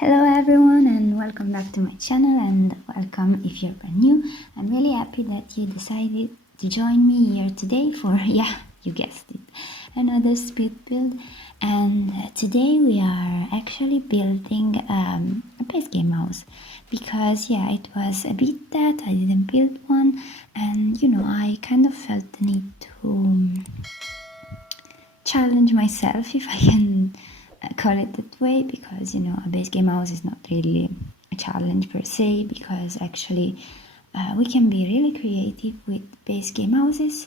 Hello everyone and welcome back to my channel, and welcome if you're brand new. I'm really happy that you decided to join me here today for, yeah, you guessed it, another speed build. And today we are actually building a base game house, because yeah, it was a bit that I didn't build one, and you know, I kind of felt the need to challenge myself, if I can call it that way, because you know, a base game house is not really a challenge per se, because actually we can be really creative with base game houses.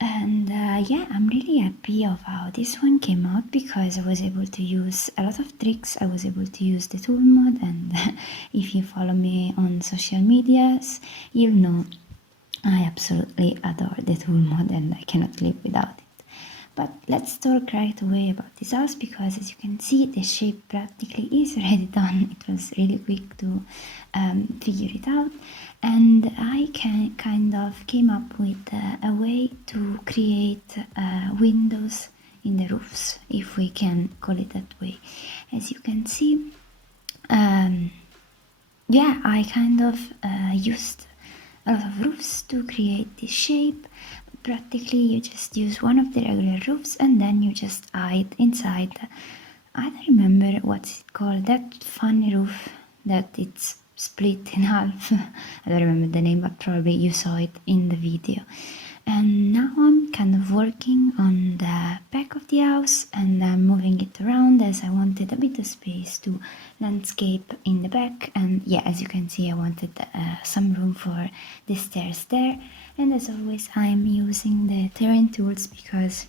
And yeah, I'm really happy of how this one came out, because I was able to use a lot of tricks. I was able to use the tool mod, and if you follow me on social medias, you'll know I absolutely adore the tool mod and I cannot live without it. But let's talk right away about this house, because as you can see, the shape practically is already done. It was really quick to figure it out, and I kind of came up with a way to create windows in the roofs, if we can call it that way. As you can see, yeah, I kind of used a lot of roofs to create this shape. Practically you just use one of the regular roofs, and then you just hide inside, I don't remember what's it called, that funny roof that it's split in half. I don't remember the name, but probably you saw it in the video. And now I'm kind of working on the back of the house, and I'm moving it around, as I wanted a bit of space to landscape in the back. And yeah, as you can see, I wanted some room for the stairs there. And as always, I'm using the terrain tools, because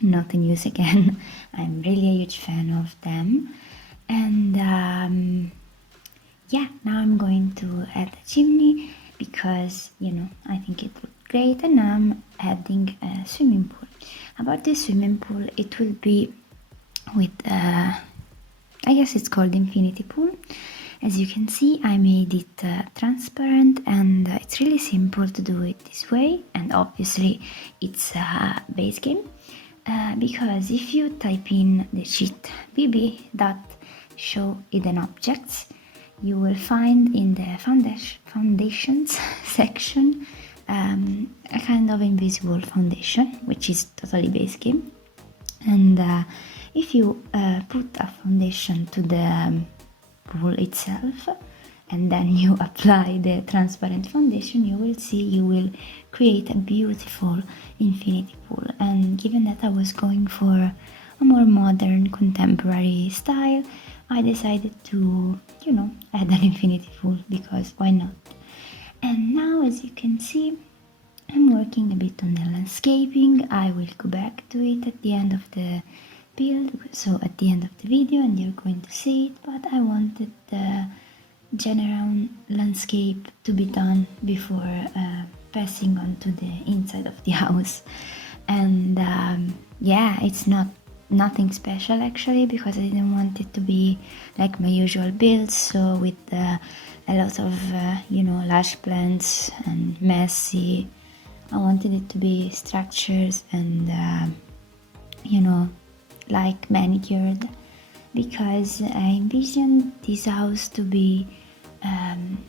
not in use again. I'm really a huge fan of them. And yeah, now I'm going to add a chimney, because you know, I think it looked great. And now I'm adding a swimming pool. About the swimming pool, it will be with I guess it's called infinity pool. As you can see, I made it transparent, and it's really simple to do it this way. And obviously it's a base game, because if you type in the cheat bb.showhiddenobjects, you will find in the foundations section a kind of invisible foundation, which is totally base game. And if you put a foundation to the pool itself, and then you apply the transparent foundation, you will see you will create a beautiful infinity pool. And given that I was going for a more modern, contemporary style, I decided to, you know, add an infinity pool, because why not? And now, as you can see, I'm working a bit on the landscaping. I will go back to it at the end of the build, so at the end of the video, and you're going to see it. But I wanted the general landscape to be done before passing on to the inside of the house. And yeah, it's nothing special actually, because I didn't want it to be like my usual builds, so with a lot of you know, large plants and messy. I wanted it to be structures and you know, like manicured, because I envisioned this house to be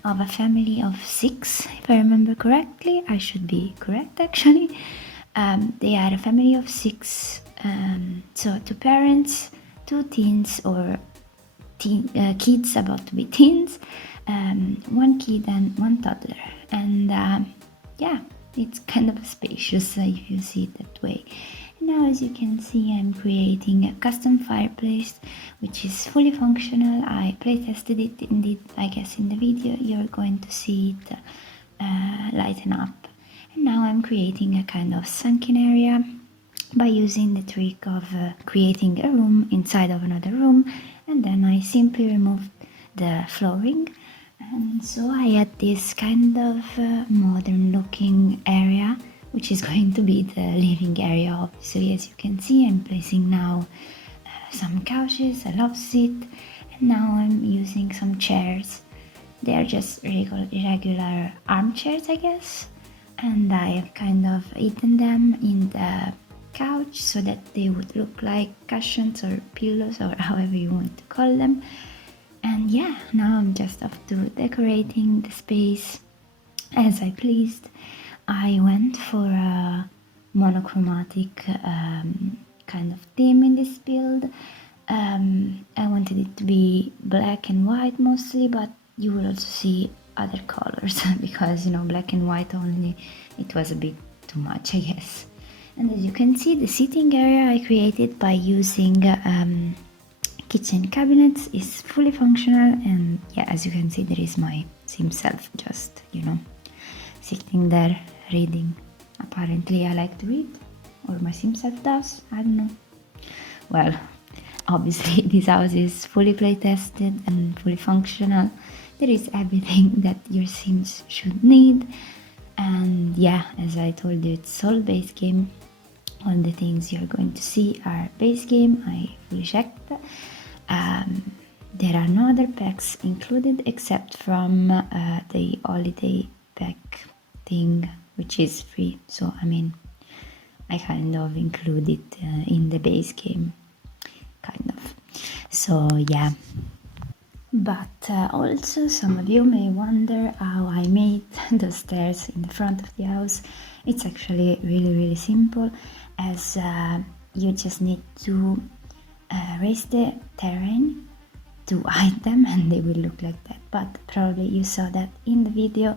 of a family of 6, if I remember correctly. I should be correct actually. They are a family of 6, so 2 parents, 2 teens or kids about to be teens, 1 kid and 1 toddler. And yeah, it's kind of spacious if you see it that way. Now, as you can see, I'm creating a custom fireplace, which is fully functional. I playtested it, indeed, I guess in the video you're going to see it lighten up. And now I'm creating a kind of sunken area by using the trick of creating a room inside of another room, and then I simply removed the flooring, and so I had this kind of modern looking area, which is going to be the living area. Obviously, as you can see, I'm placing now some couches, a love seat, and now I'm using some chairs. They are just regular armchairs, I guess, and I have kind of hidden them in the couch so that they would look like cushions or pillows or however you want to call them. And yeah, now I'm just off to decorating the space as I pleased. I went for a monochromatic kind of theme in this build. I wanted it to be black and white mostly, but you will also see other colors because, you know, black and white only, it was a bit too much, I guess. And as you can see, the sitting area I created by using kitchen cabinets is fully functional, and yeah, as you can see, there is my same self just, you know, sitting there reading. Apparently I like to read, or my sim self does, I don't know. Well, obviously this house is fully play tested and fully functional. There is everything that your sims should need, and yeah, as I told you, it's all base game. All the things you're going to see are base game. I fully checked. There are no other packs included except from the holiday pack thing, which is free. So I mean, I kind of include it in the base game, kind of. So yeah. But also some of you may wonder how I made the stairs in the front of the house. It's actually really simple, as you just need to raise the terrain to hide them and they will look like that, but probably you saw that in the video.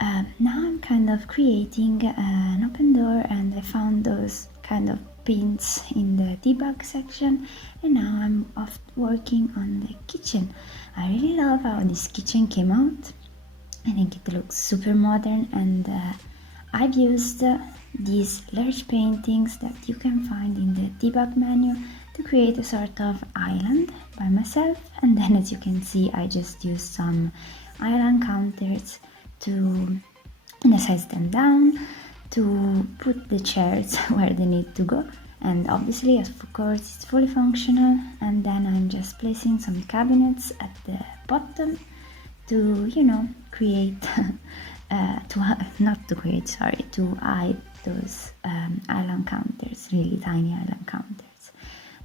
Now I'm kind of creating an open door, and I found those kind of pins in the debug section, and now I'm off working on the kitchen. I really love how this kitchen came out. I think it looks super modern, and I've used these large paintings that you can find in the debug menu to create a sort of island by myself, and then as you can see I just used some island counters to size them down to put the chairs where they need to go, and obviously of course it's fully functional. And then I'm just placing some cabinets at the bottom to, you know, create to hide those island counters, really tiny island counters.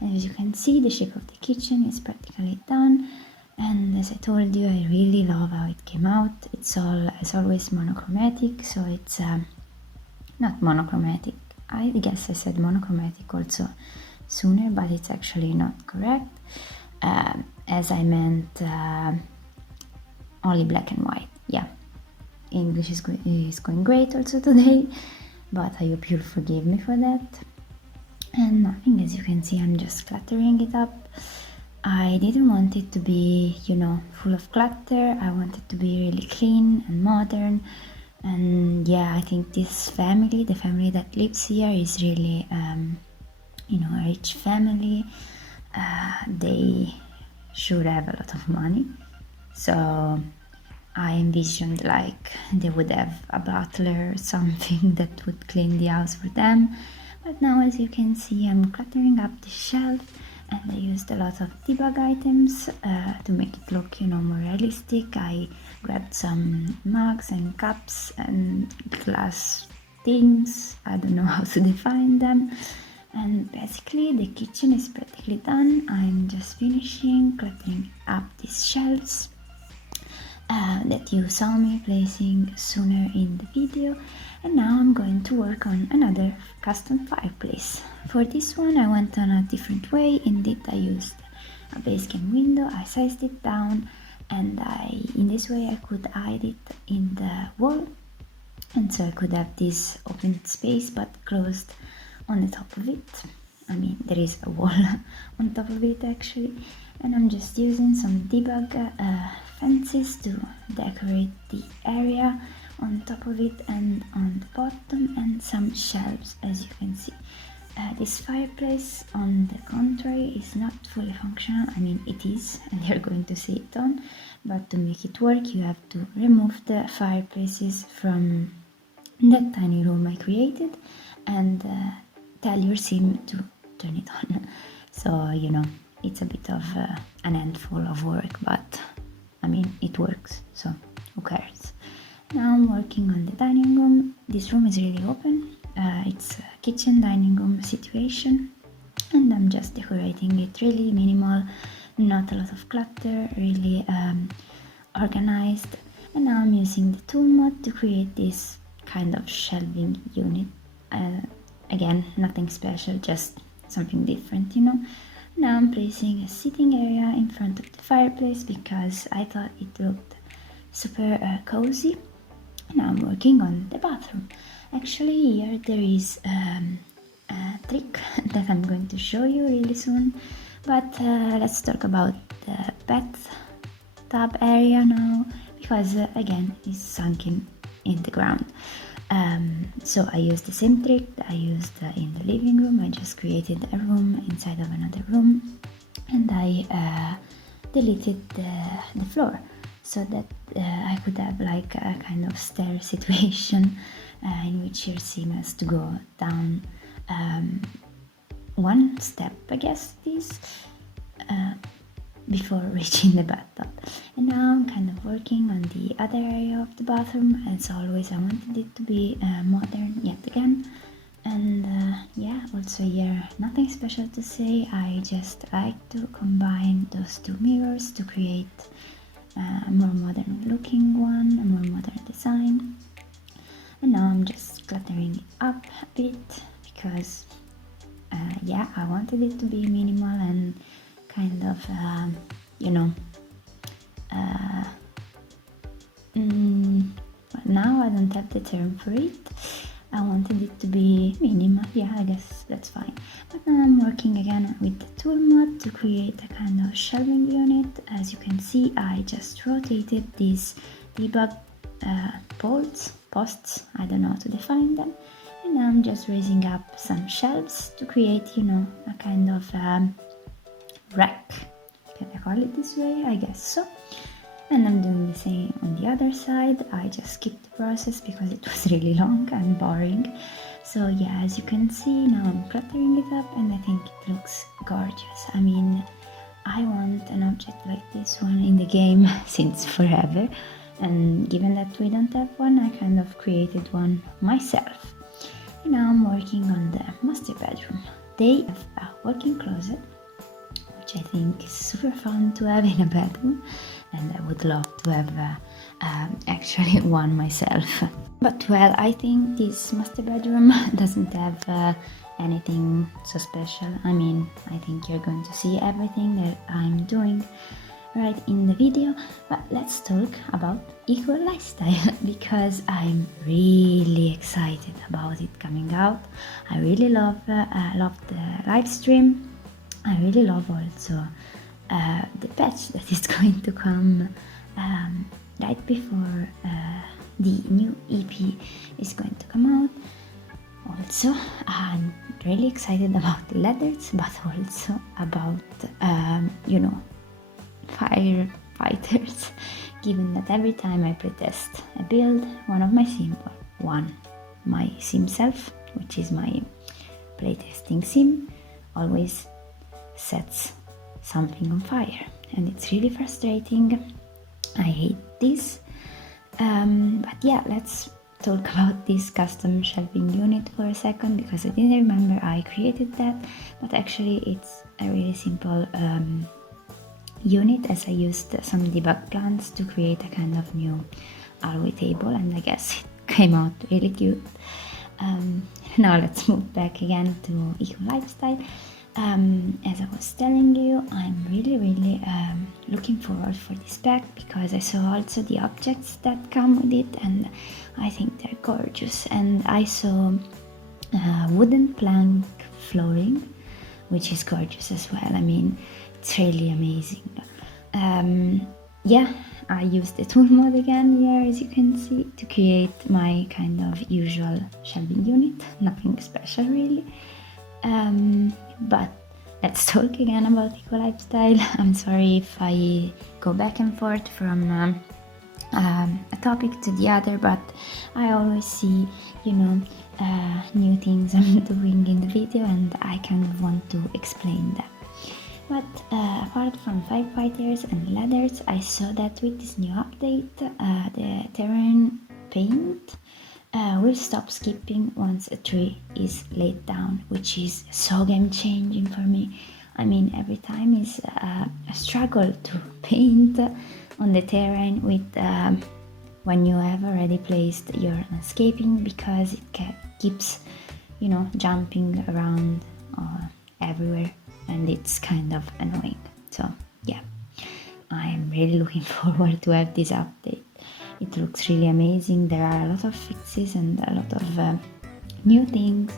And as you can see, the shape of the kitchen is practically done, and as I told you, I really love how it came out. It's all, as always, monochromatic, so it's not monochromatic. I guess I said monochromatic also sooner, but it's actually not correct, as I meant only black and white. Yeah, English is going great also today, but I hope you'll forgive me for that. And nothing, as you can see, I'm just cluttering it up. I didn't want it to be, you know, full of clutter. I want it to be really clean and modern. And yeah, I think this family, the family that lives here, is really, you know, a rich family. They should have a lot of money. So I envisioned like they would have a butler or something that would clean the house for them. But now, as you can see, I'm cluttering up the shelf, and I used a lot of debug items to make it look, you know, more realistic. I grabbed some mugs and cups and glass things. I don't know how to define them. And basically the kitchen is practically done. I'm just finishing cluttering up these shelves that you saw me placing sooner in the video. And now I'm going to work on another custom fireplace. For this one I went on a different way. Indeed, I used a base game window, I sized it down, and in this way I could hide it in the wall, and so I could have this open space but closed on the top of it. I mean, there is a wall on top of it actually, and I'm just using some debug fences to decorate the area on top of it and on the bottom, and some shelves, as you can see. This fireplace, on the contrary, is not fully functional. I mean, it is, and you're going to see it on, but to make it work, you have to remove the fireplaces from that tiny room I created and tell your sim to turn it on. So, you know, it's a bit of an handful of work, but I mean, it works, so who cares? Now I'm working on the dining room. This room is really open. It's a kitchen dining room situation, and I'm just decorating it really minimal, not a lot of clutter, really organized. And now I'm using the tool mod to create this kind of shelving unit. Again, nothing special, just something different, you know. Now I'm placing a sitting area in front of the fireplace because I thought it looked super cozy. Now I'm working on the bathroom. Actually, here there is a trick that I'm going to show you really soon, but let's talk about the bathtub area now, because again, it's sunken in the ground. So I used the same trick that I used in the living room. I just created a room inside of another room, and I deleted the floor so that I could have like a kind of stair situation in which your sim has to go down one step, I guess it is, before reaching the bathtub. And now I'm kind of working on the other area of the bathroom. As always, I wanted it to be modern yet again. And yeah, also here, nothing special to say. I just like to combine those two mirrors to create a more modern looking one, a more modern design. And now I'm just cluttering it up a bit because yeah, I wanted it to be minimal and kind of you know, but now I don't have the term for it. I wanted it to be minimal, yeah, I guess that's fine. But now I'm working again with the tool mod to create a kind of shelving unit. As you can see, I just rotated these debug posts, I don't know how to define them. And now I'm just raising up some shelves to create, you know, a kind of rack. Can I call it this way? I guess so. And I'm doing the same on the other side. I just skipped the process because it was really long and boring. So yeah, as you can see, now I'm cluttering it up and I think it looks gorgeous. I mean, I want an object like this one in the game since forever. And given that we don't have one, I kind of created one myself. And now I'm working on the master bedroom. They have a walk-in closet, which I think is super fun to have in a bedroom, and I would love to have actually one myself. But well, I think this master bedroom doesn't have anything so special. I mean, I think you're going to see everything that I'm doing right in the video, but let's talk about eco lifestyle because I'm really excited about it coming out. I really love the live stream. I really love also the patch that is going to come right before the new EP is going to come out. Also, I'm really excited about the leathers, but also about you know, firefighters, given that every time I playtest a build, one of my my sim self, which is my playtesting sim, always sets something on fire, and it's really frustrating. I hate this. But yeah, let's talk about this custom shelving unit for a second, because I didn't remember I created that, but actually it's a really simple unit, as I used some debug plans to create a kind of new alloy table, and I guess it came out really cute. Now let's move back again to eco lifestyle. As I was telling you, I'm really looking forward for this pack because I saw also the objects that come with it and I think they're gorgeous. And I saw wooden plank flooring, which is gorgeous as well. I mean, it's really amazing. Yeah, I used the tool mod again here, as you can see, to create my kind of usual shelving unit, nothing special really. But let's talk again about eco lifestyle. I'm sorry if I go back and forth from a topic to the other, but I always see, new things I'm doing in the video, and I kind of want to explain that. But apart from firefighters and ladders, I saw that with this new update, the terrain paint will stop skipping once a tree is laid down, which is so game changing for me. I mean, every time is a struggle to paint on the terrain with when you have already placed your landscaping, because it keeps, jumping around everywhere, and it's kind of annoying. So yeah, I'm really looking forward to have this update. It looks really amazing. There are a lot of fixes and a lot of new things,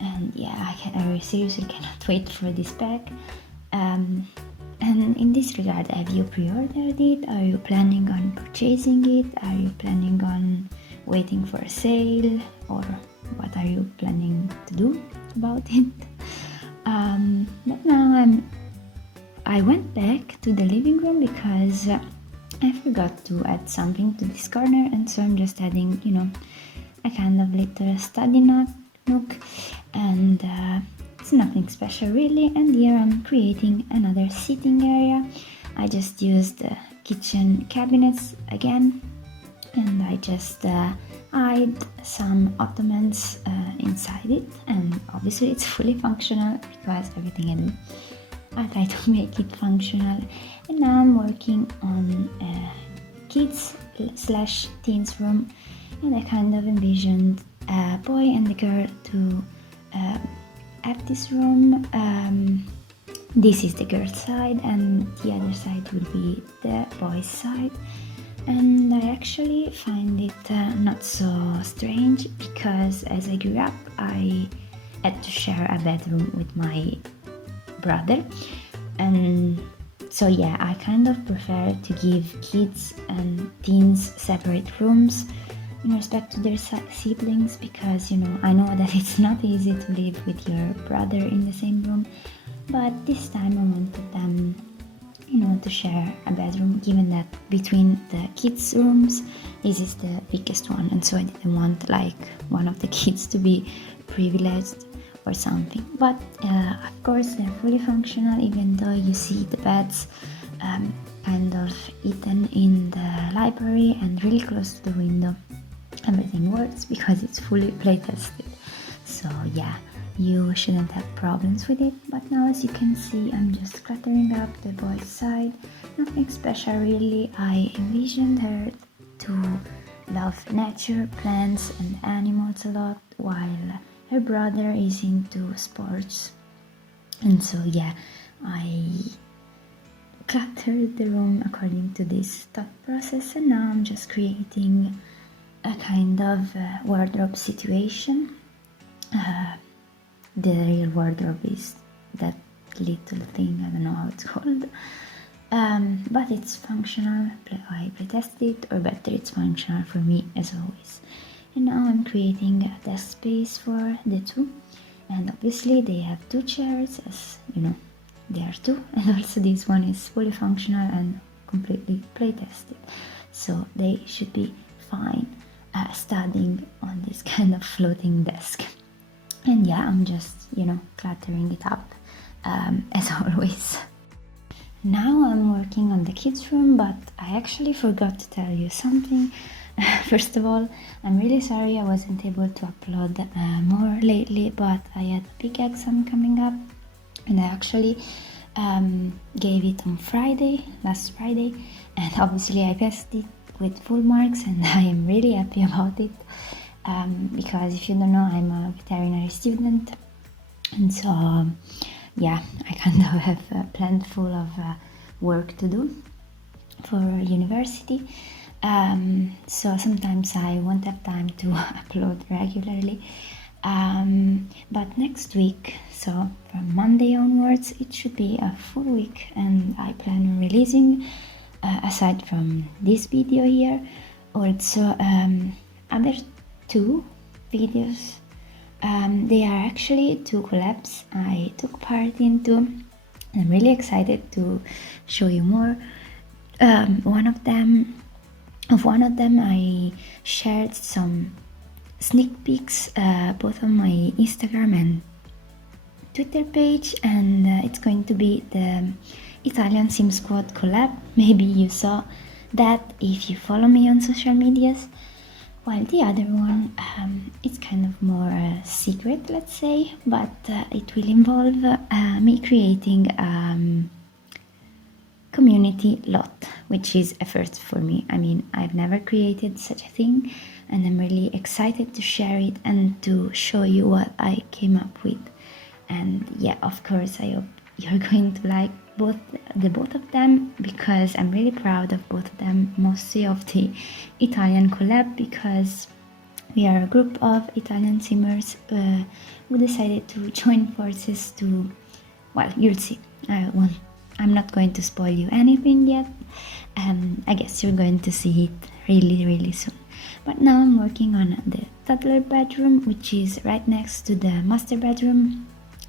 and yeah, I seriously cannot wait for this pack. And in this regard, have you pre-ordered it? Are you planning on purchasing it? Are you planning on waiting for a sale? Or what are you planning to do about it? But now I went back to the living room because I forgot to add something to this corner, and so I'm just adding, a kind of little study nook, and it's nothing special really. And here I'm creating another sitting area. I just used kitchen cabinets again, and I just hide some ottomans inside it, and obviously it's fully functional because everything I do I try to make it functional. And now I'm working on kids / teens room, and I kind of envisioned a boy and a girl to have this room. This is the girl's side, and the other side will be the boy's side. And I actually find it not so strange, because as I grew up I had to share a bedroom with my brother, and so yeah, I kind of prefer to give kids and teens separate rooms in respect to their siblings, because I know that it's not easy to live with your brother in the same room, but this time I wanted them to share a bedroom, given that between the kids' rooms this is the biggest one, and so I didn't want like one of the kids to be privileged or something. But of course they're fully functional, even though you see the beds kind of hidden in the library and really close to the window. Everything works because it's fully play tested, so yeah, you shouldn't have problems with it. But now, as you can see, I'm just cluttering up the boy's side. Nothing special really. I envisioned her to love nature, plants and animals a lot, while her brother is into sports. And so yeah, I cluttered the room according to this thought process, and now I'm just creating a kind of wardrobe situation. The real wardrobe is that little thing, I don't know how it's called, but it's functional. I pretested it, or better, it's functional for me as always. And now I'm creating a desk space for the two, and obviously they have two chairs, as they are two, and also this one is fully functional and completely play tested, so they should be fine studying on this kind of floating desk. And yeah, I'm just cluttering it up as always. Now I'm working on the kids' room, but I actually forgot to tell you something. First of all, I'm really sorry I wasn't able to upload more lately, but I had a big exam coming up, and I actually gave it on last Friday, and obviously I passed it with full marks, and I am really happy about it. Because if you don't know, I'm a veterinary student, and so yeah, I kind of have a plant full of work to do for university, so sometimes I won't have time to upload regularly, but next week, so from Monday onwards, it should be a full week, and I plan on releasing aside from this video here, also other two videos. They are actually two collabs I took part into. I'm really excited to show you more. One of them I shared some sneak peeks both on my Instagram and Twitter page, and it's going to be the Italian Sim Squad collab. Maybe you saw that if you follow me on social medias. While the other one, it's kind of more secret, let's say, but it will involve me creating community lot, which is a first for me. I mean, I've never created such a thing, and I'm really excited to share it and to show you what I came up with. And yeah, of course, I hope you're going to like both of them, because I'm really proud of both of them, mostly of the Italian collab, because we are a group of Italian simmers who decided to join forces to, well, you'll see. I'm not going to spoil you anything yet. I guess you're going to see it really soon. But now I'm working on the Toddler Bedroom, which is right next to the master bedroom,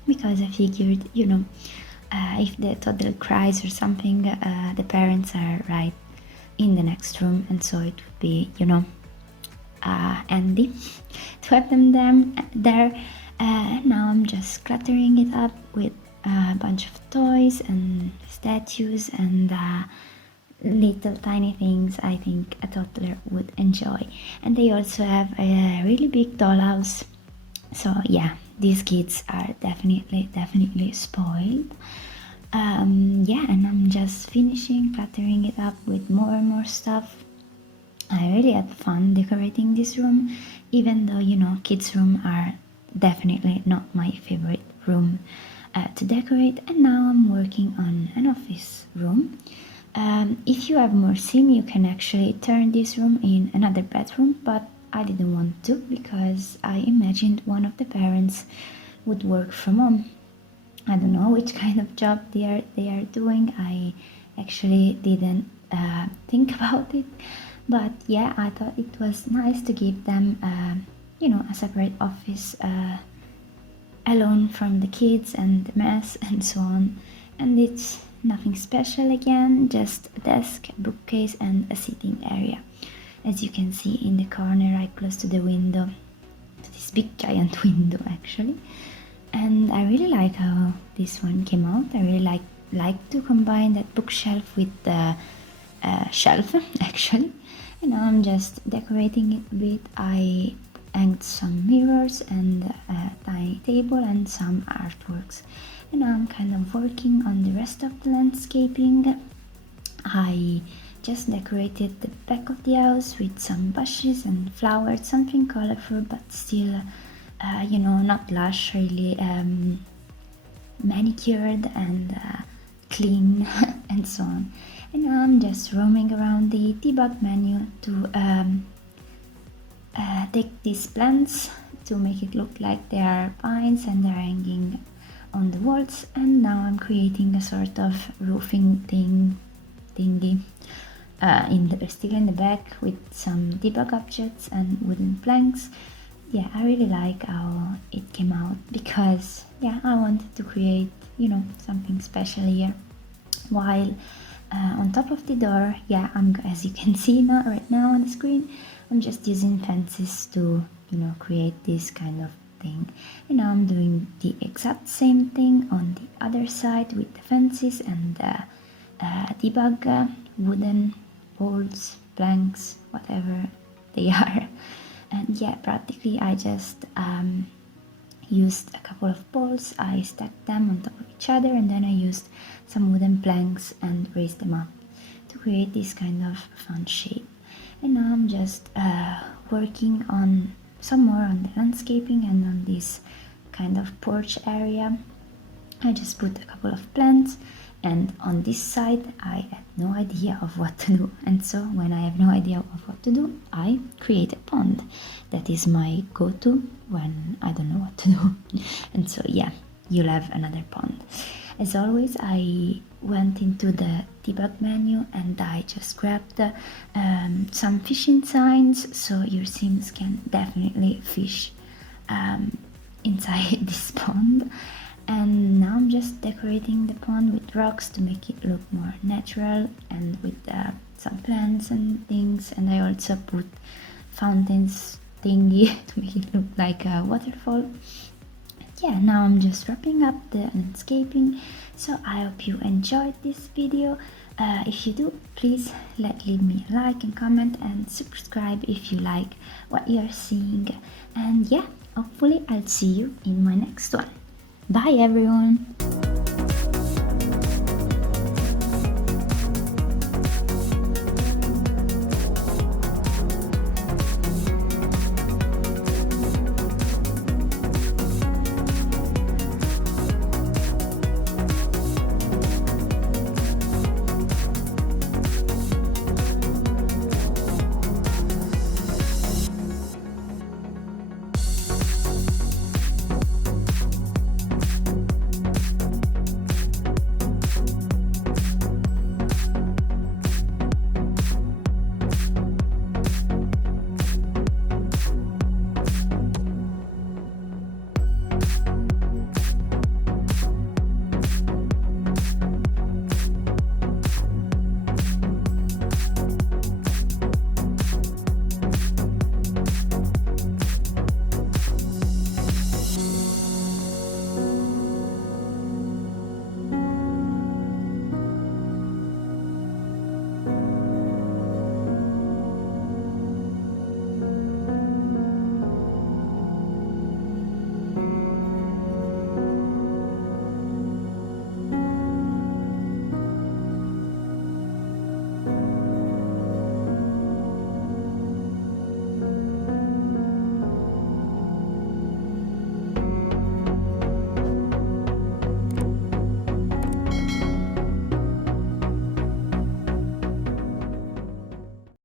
because I figured, you know, if the toddler cries or something, the parents are right in the next room, and so it would be, you know, handy to have them there. Now I'm just cluttering it up with a bunch of toys and statues and little tiny things I think a toddler would enjoy. And they also have a really big dollhouse, so yeah, these kids are definitely spoiled. Yeah, and I'm just finishing cluttering it up with more and more stuff. I really had fun decorating this room, even though, you know, kids' room are definitely not my favorite room to decorate. And now I'm working on an office room. If you have more sim, you can actually turn this room in another bedroom, but I didn't want to, because I imagined one of the parents would work from home. I don't know which kind of job they are doing. I actually didn't think about it, but yeah, I thought it was nice to give them you know, a separate office alone from the kids and the mess and so on. And it's nothing special, again, just a desk, a bookcase and a sitting area, as you can see in the corner right close to the window, to this big giant window actually. And I really like how this one came out. I really like to combine that bookshelf with the shelf actually. And now I'm just decorating it a bit. I hanged some mirrors and a tiny table and some artworks. And now I'm kind of working on the rest of the landscaping. I just decorated the back of the house with some bushes and flowers, something colorful but still you know, not lush, really manicured and clean and so on. And now I'm just roaming around the debug menu to take these plants to make it look like they are pines and they're hanging on the walls. And now I'm creating a sort of roofing thingy still in the back with some debug objects and wooden planks. Yeah, I really like how it came out, because yeah, I wanted to create, you know, something special here. While on top of the door, yeah, as you can see now right now on the screen, I'm just using fences to, you know, create this kind of thing. And now I'm doing the exact same thing on the other side with the fences and the debug wooden poles, planks, whatever they are. And yeah, practically I just used a couple of poles, I stacked them on top of each other, and then I used some wooden planks and raised them up to create this kind of fun shape. And now I'm just working on some more on the landscaping and on this kind of porch area. I just put a couple of plants, and on this side I had no idea of what to do, and so when I have no idea of what to do, I create a pond. That is my go-to when I don't know what to do. And so yeah, you'll have another pond. As always, I went into the debug menu, and I just grabbed some fishing signs so your Sims can definitely fish inside this pond. And now I'm just decorating the pond with rocks to make it look more natural, and with some plants and things, and I also put fountains thingy to make it look like a waterfall. Yeah, now I'm just wrapping up the landscaping, so I hope you enjoyed this video. If you do, please leave me a like and comment, and subscribe if you like what you're seeing. And yeah, hopefully I'll see you in my next one. Bye everyone!